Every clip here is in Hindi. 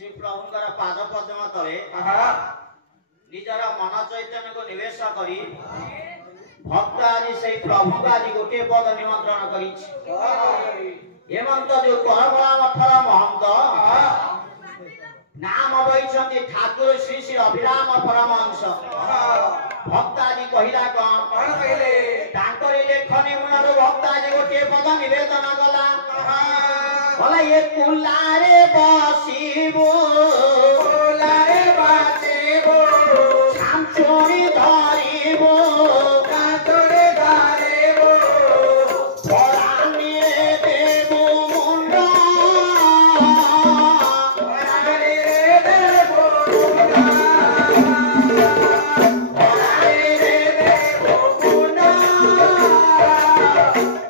श्री प्रभुंकर पाद पद्म तले निजर मन चैतन्य को निवेश करी भक्त आज से प्रभु को आज गोटे पद निमंत्रण करी हेमंत जो करमला मठर महंत नाम वही ठाकुर श्री श्री अभिराम परमहंस भक्त आज कहला कौन तांकरी लेखनी मुनरु भक्त आज गोटे पद निवेदन कला बोला ये कुलारे बसिबो कुलारे बसिबो छामचोरी धरिबो कातरे धरिबो परानी देबो मुंडा परानी देबो मुंडा परानी देबो मुंडा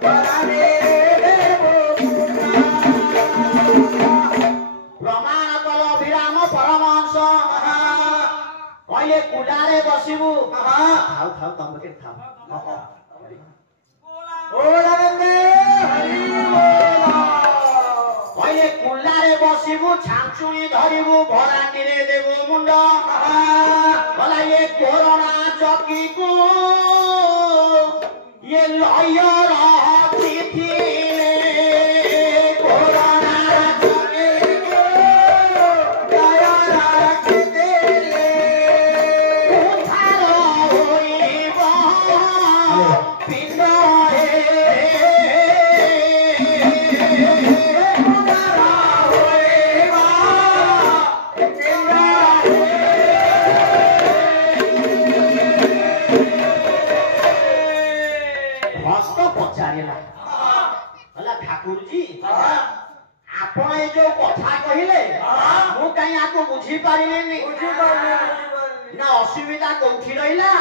परानी देबो प्रमाण कल अभिराम परमहंस पहले कुलारे बसिबु खाऊ खाऊ तम के खाऊ पहले कुलारे बसिबु छामचुणी धरिबु भराटी रे देबु मुंड भला ये कोरोना चकी को ये लयर तिथि आपण ए जो कथा कहिले मु काई आको बुझी पारिलेनी ना असुविधा कोठी रहिला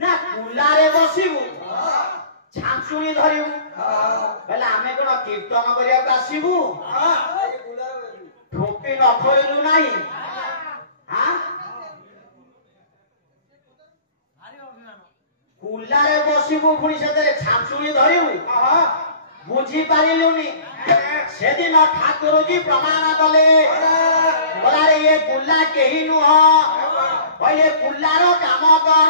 ना कुलारे बसिबु छामचुणी धरिबु बेला आमे कोन कीर्तन करिया आसीबु ठोपी न खोलु नाही हां कुलारे बसिबु पुणी सेते छामचुणी धरिबु बुझी पारिलुनी सेदिन ठाकुर जी प्रमाण कले बोला रे ये कुल्ला केही नुह पहिले कुल्लार काम कर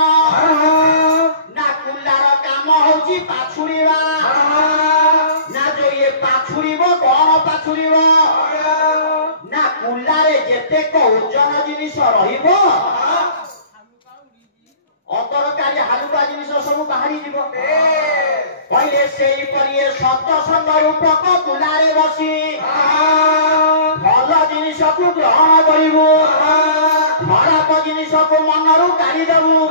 ना कुल्लार काम होची पाछुड़ीबा ना जो ये पाछुड़ीबो कोन पाछुड़ीबो ना कुल्लारे जेते को ओजन जिनिस रहिबो अतरकारी हालुका जिनिस सब बाहरी जीवो पहले से ही परिये सत्य संग रूपक कुलारे बसी भल जिनिस को ग्रहण करिबो खराब जिनिस को मनरु काढी देबु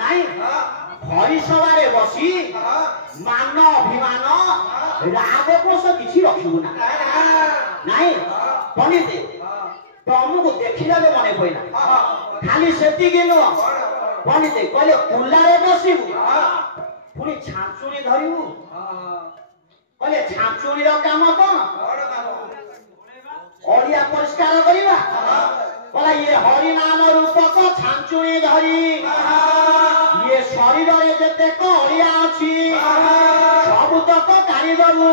नाही हरि सभारे बसी मान अभिमान राग कोष किछि रखिबु ना नाही पंडित तुमको देखिला मने पइला खाली सेति गेनो पंडित कहले कुलारे बसिबु पुणी छामचुणी धरिबु कहले छामचुणी रो काम कोन ओडिया परिष्कार करिबा कहला ये हरि नाम रूपक छामचुणी धरि ये शरीर रे जते को ओडिया अछि सब तक काढी दबु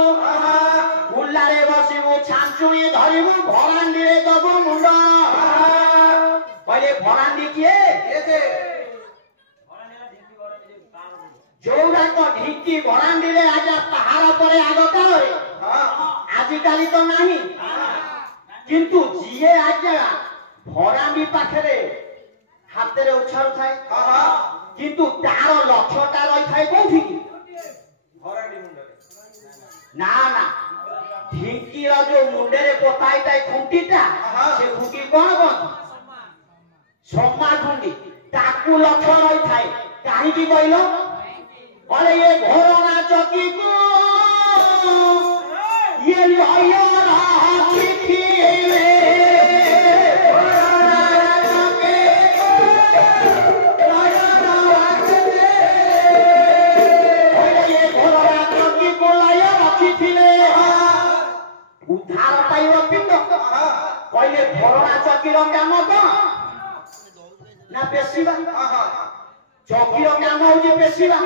कुलारे बसिबु छामचुणी धरिबु भरांडी रे दबु मुंड कहले भरांडी किए जोरा को ढिकी भरांडी रे आजा पहाड़ परे आग काले आजि काली तो नाही किंतु जिए आजा भरांडी पाखरे हाथ रे उछाल थाए किंतु तार लक्ष्यटा रही थाए कोठी भरांडी मुंडे ना ना ढिकी रो जो मुंडे रे पोताई ताई खुंटीटा से खुंटी कोन कोन सम्मा खुंटी ताकू लक्ष्य रही थाए काहे की कहलो अरे ये घोरना चकी को ये लया रही थी उद्धार पाइब पिंड कहले घोरना चकीर काम कौन ना पेशीबा चौकीर काम हूँ पेशीबा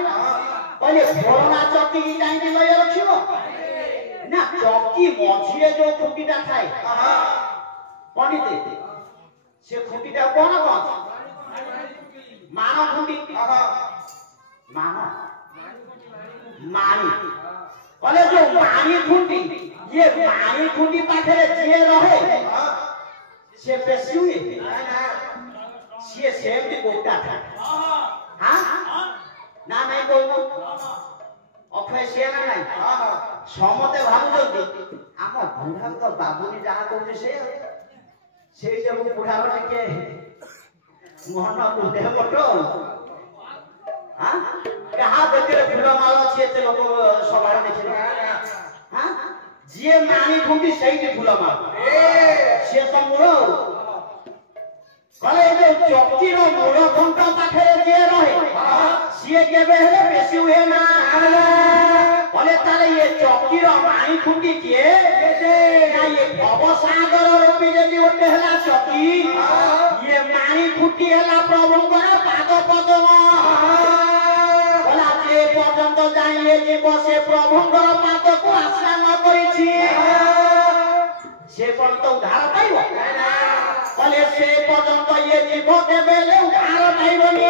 कहले घोरना चकी की कहीं लय रखिबो ना चौकी मझिरे जो खुंटीटा थाए पंडित से खुंटीटा कोन कोन मानो खुंटी मानो मानी बोले जो मानी खुंटी ये मानी खुंटी पाखे जे रहे से बेसी हुए से सेम भी गोटा था हां ना नहीं कोइनो अफे से ना नहीं समते भाबुजंती आम बुढ़ा तो बाबुनी जहा कहू से जब बुढ़ा टिके मोहन बुद्धे मोटो हां कहा देखले फुलमाल अछि एते लोक सबार देखले हां जे मानी खुंटी सही के फुलमाल से तो मोरो कले जो चौकी रो मोरो घंटा पाखे जे रहे से केबे हेले बेसी हुए ना कले ताले ये चौकी रो मानी खुंटी के ना ये भवसागर रूपी जदी ओटे हला चौकी ये मानी खुंटी हला प्रभुंकर पाद पद्म कला जे पर्यंत जाइए जीव से प्रभुंकर पाद को आशा न करिछि से पर्यंत उद्धार पाइबो कले से पर्यंत ये जीव केबे उद्धार पाइबनी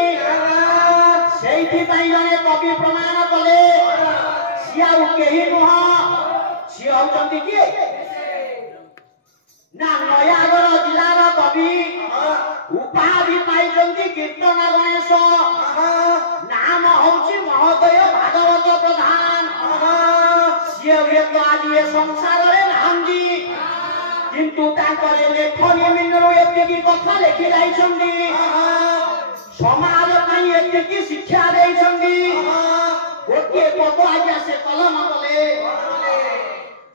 सेठी पाई जने कवि प्रमाण कले सियाउ केही नुह सिया होचंती किए ना नयागढ़ जिलार कवि उपाधि पाइचंती कीर्तन गणेश नाम होची महोदय भागवत प्रधान सिया हुए तो आज ये संसार रे नांदी किंतु तांकरे लेखनी मिनरो एतिकी कथा लेखि जाइछंती समाज पई एतिकी शिक्षा देइछंती गोटे पद आज्ञा से कलम कले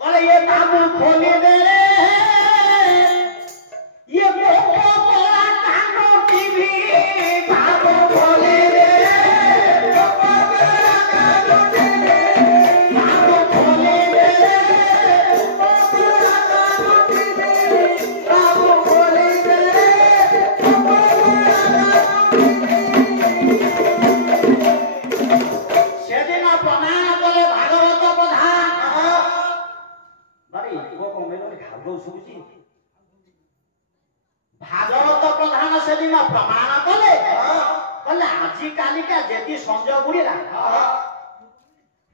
कले ये बाबू खोली दे रे ये मोको बड़ा कानो टीवी बाबू खोली दे मोको बड़ा कानो टीवी बाबू खोली दे मोको बड़ा कानो टीवी बाबू खोली दे मोको बड़ा कानो सेदिन प्रमाण कले भागवत प्रधान बारी को मेलोनी खाबो सुबुची भागवत प्रधान सेदिन प्रमाण कले कले आजि कालिका जेती संजय गुड़ीला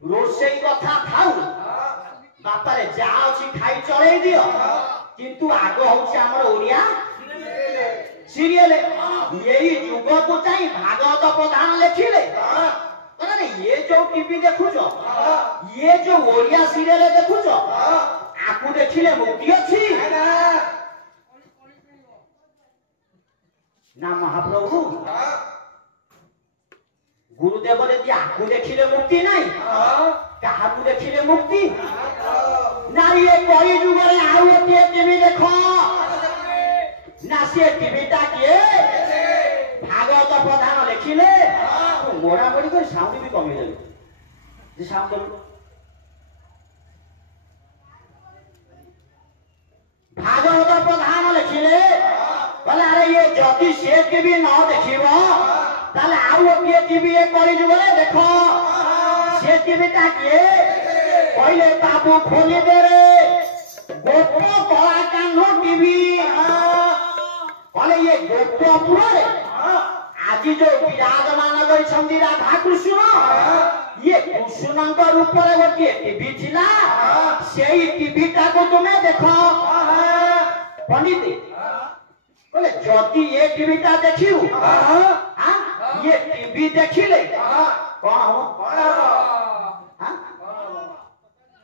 रोसेई कथा थाउ बापारे जा अछि खाई चढ़ेई दियो किंतु आगो होछि हमर ओरिया सीरियल यही युग को चाहि भागवत प्रधान लेखिले अरे ये जो टीवी देखुछो ये जो ओरिया सीरियल देखुछो आकु देखिले मुक्ति अछि ना महाप्रभु गुरुदेव यदि आकु देखिले मुक्ति नहीं काहाकु देखिले मुक्ति ना ये कई युग रे आउ एते टीवी देखो ना से टीवीटा के भागवत प्रधान लेखिले मोड़ा मोड़ी कर साउंड भी कमी जाए जे साउंड करू भागवत प्रधान लेखिले बोले अरे ये जति से टीवी न देखिबो ताले आउ के टीवी ए करी जुगले देखो से टीवीटा के पहिले बाबू खोली दे रे गोपो कला कान्हो टीवी बोले ये गोपपुर रे आज जो विराजमान गई राधा कृष्ण ये कृष्ण रूप गोटे टीवी थिला सेही टीवीटा को तुम्हें देखो पंडित बोले जदि ये टीवीटा देखियो ये टीवी देखिले कौन हो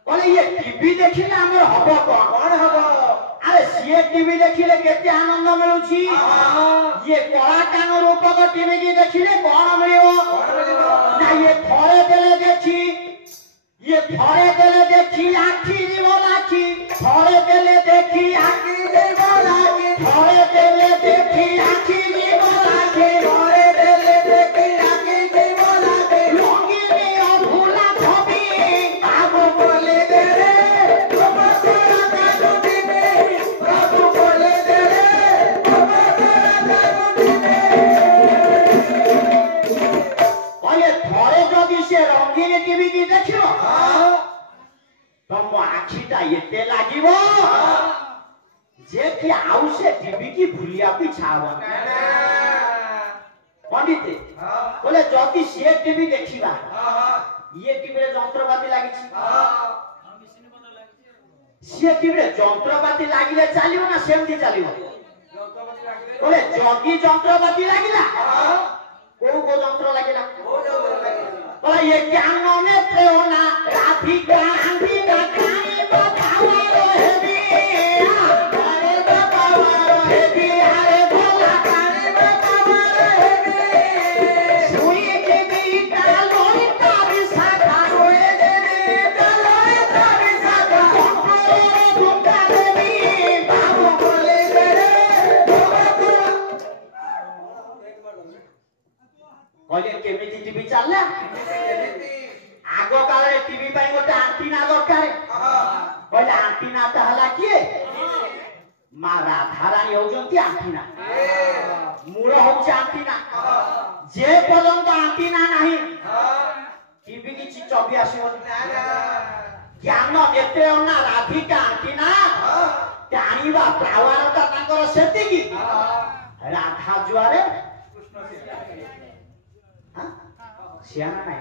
बोले ये टीवी देखिले हमर हबो कौन हबो अरे सीए टीवी देखिले केते आनंद मिलुची ये कला कान रूपक टीवी की देखिले कौन मिलियो ना ये थरे देले देखी ये थरे देले देखी आखी जीव लाखी थरे देले देखी आखी जीव लाखी थरे देले देखी आखी जीव लाखी थरे देले देखी आखी जीव लाखी लोगी में भूला छवि बाबू बोले दे रे तुम्हारा काजू टीवी बाबू बोले दे रे तुम्हारा काजू टीवी थरे जदि से रंगीन टीवी की देखियो तुम आखि जे कि आउ से टीवी की भूलिया भी छावा पंडित बोले जति से टीवी देखिबा ये टीवी रे যন্ত্রপাতি লাগিছি से टीवी रे যন্ত্রপাতি লাগিলে চালিব না সেমতি চালিব बोले जति যন্ত্রপাতি লাগিলা को যন্ত্র লাগিলা बोले ये ज्ञान में प्रेरणा राधिका अंधिका कानी बतावा हेबी अरे बतावा हेबी अरे भोला कानी बतावा हेबी सुई के बीटा लोई तारी साधा रोए देवी लोई तारी साधा कोरे दुका देवी बाबू बोले रे कहले केमिति टीवी चलला आगो काले टीवी पाई गोटे एंटीना दरकार कहले एंटीना त हला किए मा राधारानी होजंती एंटीना मूल होछ एंटीना जे पर्यंत एंटीना नाही टीवी की छवि आसीबो ज्ञान एते अन्ना राधिका एंटीना टाणीबा पावरता तांकर सेति की राधा जुआरे सियाना नहीं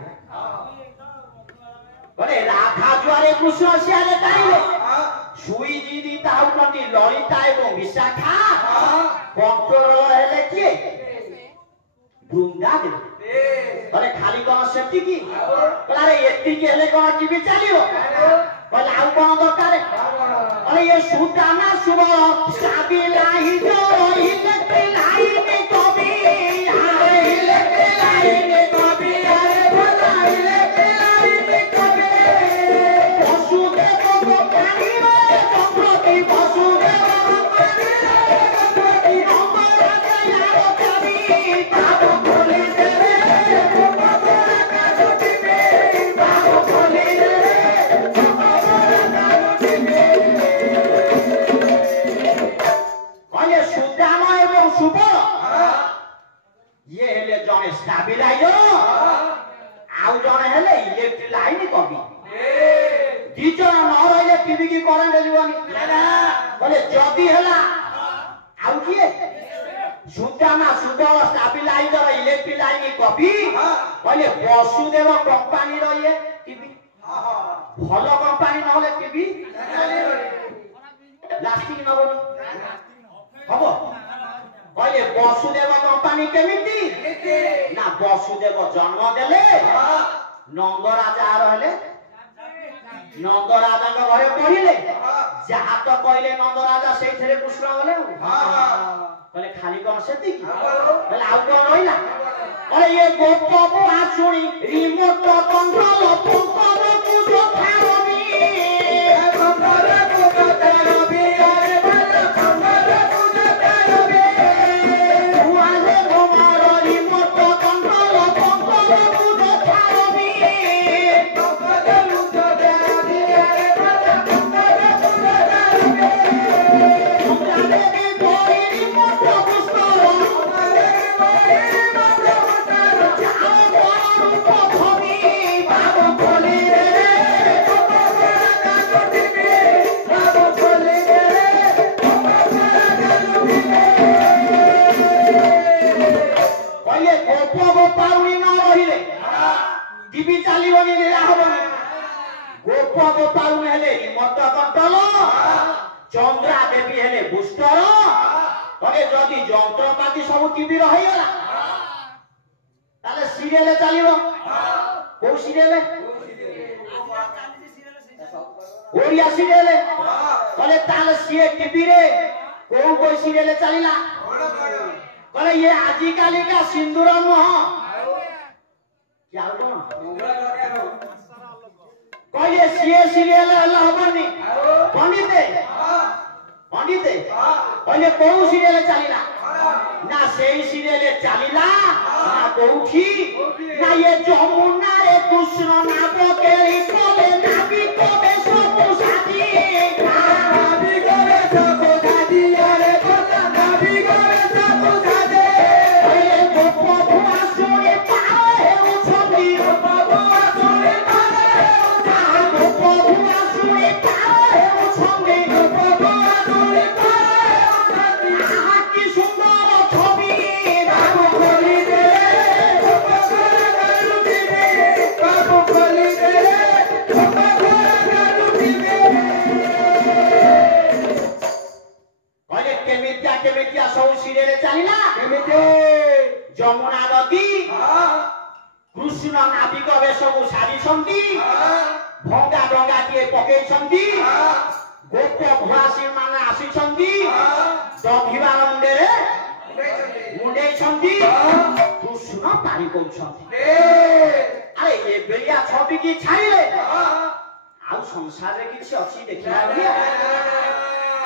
बोले राधा जुआरे कृष्ण सियाने टाइले सुई जीदी ताउकंती ललिता एवं विशाखा कंट्रोल हेले किए बृंदा दे बोले खाली कोन सेति की बोले रे एति के हेले कोन टीवी चलियो बोले आउ कोन दरकार बोले ये सुदामा सुबह साबी लाही जो इलेक्ट्री लाइन कभी अरे इलेक्ट्री लाइन कभी अरे भला इलेक्ट्री लाइन कभी वसुदेव को पानी में गणपति वसुदेव को पानी में गणपति हमारा यार कभी बाबू खोली दे रे बाबू का छुट्टी में बाबू खोली दे रे कहले सुदामा एवं सुबल ये हेले जने स्टेबलाइजर आउ जने हेले इलेक्ट्रिक लाइन कभी दी जन न रहिले टीवी की करंट जीवनी बोले जदी हेला आउ किए Sudama Subal stabiliser electric line कभी कहले वसुदेव कंपनी रहिए टीवी भलो कंपनी न होले टीवी लास्टिंग न होनी हबो कहले वसुदेव कंपनी केमिति ना वसुदेव जन्म देले नंद राजा रहले नंद राजा के घरे पढ़िले जहा तो कहले नंद राजा सेथरे कृष्ण होले कहले खाली कोन सेति की कहले आउ कोन रहिला अरे ये गोप बुआ सुनी रिमोट कंट्रोल पंकज पूजो थारबी कंट्रोल पूजो थारबी अरे भला कंट्रोल पूजो थारबी हुआले घुमारो रिमोट कंट्रोल पंकज पूजो थारबी कंट्रोल पूजो थारबी अरे भला कंट्रोल पूजो थारबी हमरे भी बोरी रिमोट पुष्कर हमरे भी बोरी रिमोट पुष्कर जाओ बोरू को धमी बाबू खोली रे बाबू का छुट्टी में बाबू खोली रे बाबू का छुट्टी में कहले गोप गोपाउनी न रहिले टीवी चलिबनी लीला हबनी गोप गोपाउनी हेले मत कंट्रोल चंद्रा देवी हेले बुस्टर तबे जदी যন্ত্রপাতি सब टीवी रहिगला ताले सीरियल चलिबो को सीरियल ओडिया सीरियल कहले ताले सीए टीवी रे को सीरियल चलिला कहले ये आजि काली का सिंदूर मोह क्या कोन कहले सीए सीरियल हल्ला हबनी पंडित कहले को सीरियल चलिला ना सेई सीरियल चलिला ना कोठी ना ये जमुना रे कृष्ण नाम केली कोले नाबी कोबे सब साथी नाबी कोबे सब साथी अरे कोता नाबी कोबे सब साथी कहले गोप बुआ सुनी पाए उछंदी गोप बुआ सुनी पाए गोप बुआ सुनी पाए उछंदी गोप बुआ सुनी पाए केमितिया सब सिरे चलला केमिते जमुना नदी कृष्ण नाविक बेसबू सारी भंगा डंगा टे पकई गोप भुआसी माने आसी दधिबार मुंडे मुंडे कृष्ण पारी कर अरे ये बेलिया छवि की छाड़े आउ संसार रे किछि अछि देखिला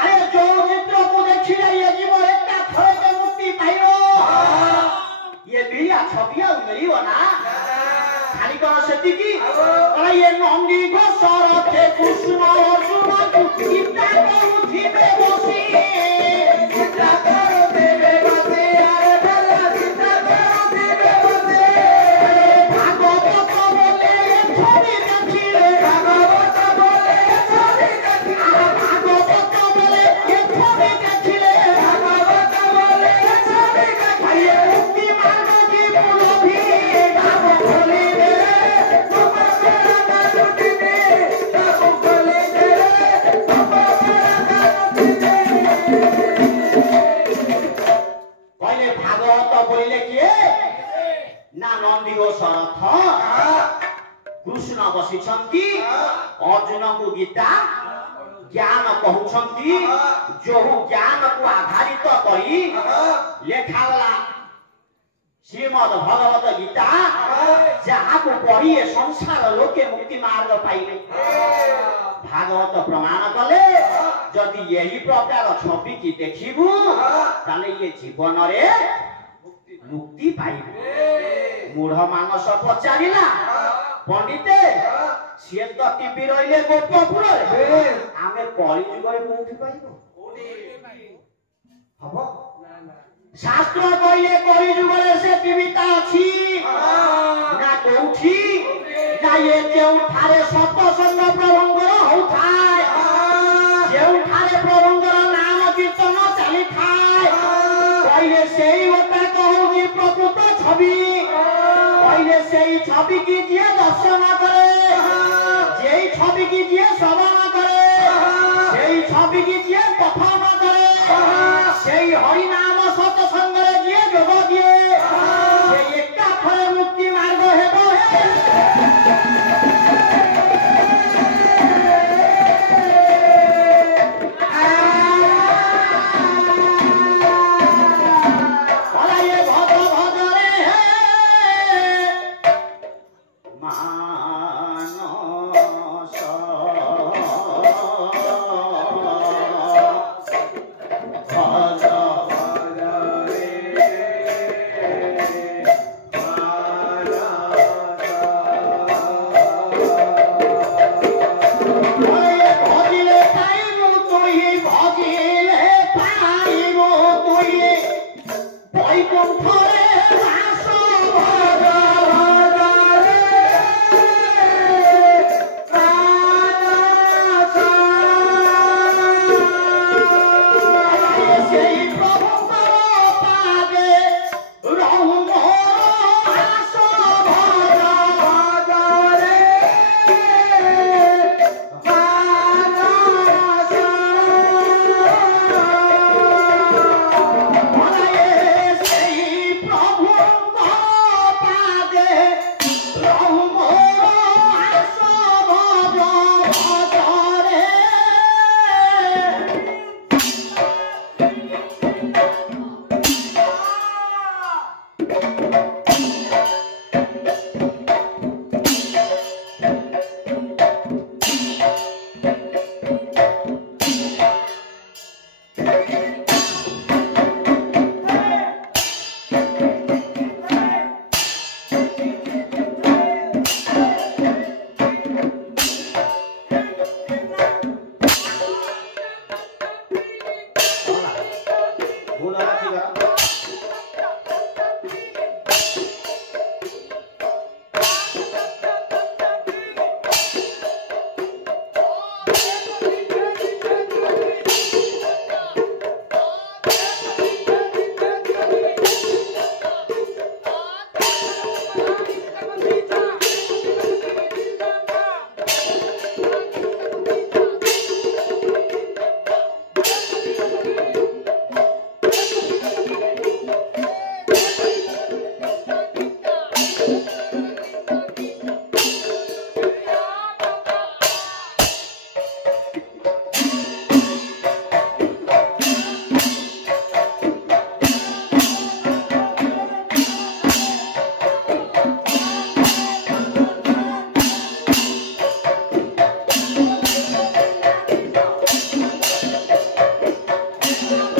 अरे जो चित्र को देखिले ये जीव एकटा थरे के मुक्ति पाइरो ये बेलिया छवि आ मिलियो ना खाली कोन सेति की अरे ये नंदी घोषर थे कृष्ण अर्जुन गीता को उठिबे बसी गीता करो देबे बसी अरे भला गीता करो देबे बसी भागवत बोले छवि देखिले भागवत बोले छवि देखिले भागवत बोले छवि देखिले भागवत बोले छवि देखिले मुक्ति मार्ग की पुलोभी गाव खोली दे तपस्या का लुटी दे गाव खोली दे तपस्या का लुटी दे पहले भागवत बोले किए ना नंदी को सरथ कृष्ण बसिछंती अर्जुन को गीता ज्ञान कहउछंती जो ज्ञान को आधारित करी लेखाला श्रीमद् भगवत गीता जहाँ को पढ़ी संसार लोके मुक्ति मार्ग पाइले भागवत प्रमाण कले जदि यही प्रकार छवि की देखिबू ताले ये जीवन रे मुक्ति पाइबू मूढ़ मानस पचारिला पंडिते सिए तो टीवी रहिले गोपपुर आमे कली जुगरे कोठी पाइबो हबो शास्त्र कहले कली जुगरे से जीविता अछि ना कोठी ना ये जेउ ठारे सतसंग प्रभंगर होउथाय जेउ ठारे प्रभंगर नाम कीर्तन चली थाय कहले सेई ओटा कहूजी प्रकृत छवि कहले सेई छवि की जिए दर्शन करे जेई छवि की जिए श्रवण करे सेई छवि की जिए कथन करे सेई हरि नाम सत्संग रे जिए जोग दिए सेई एका फले मुक्ति मार्ग हेबो Thank you.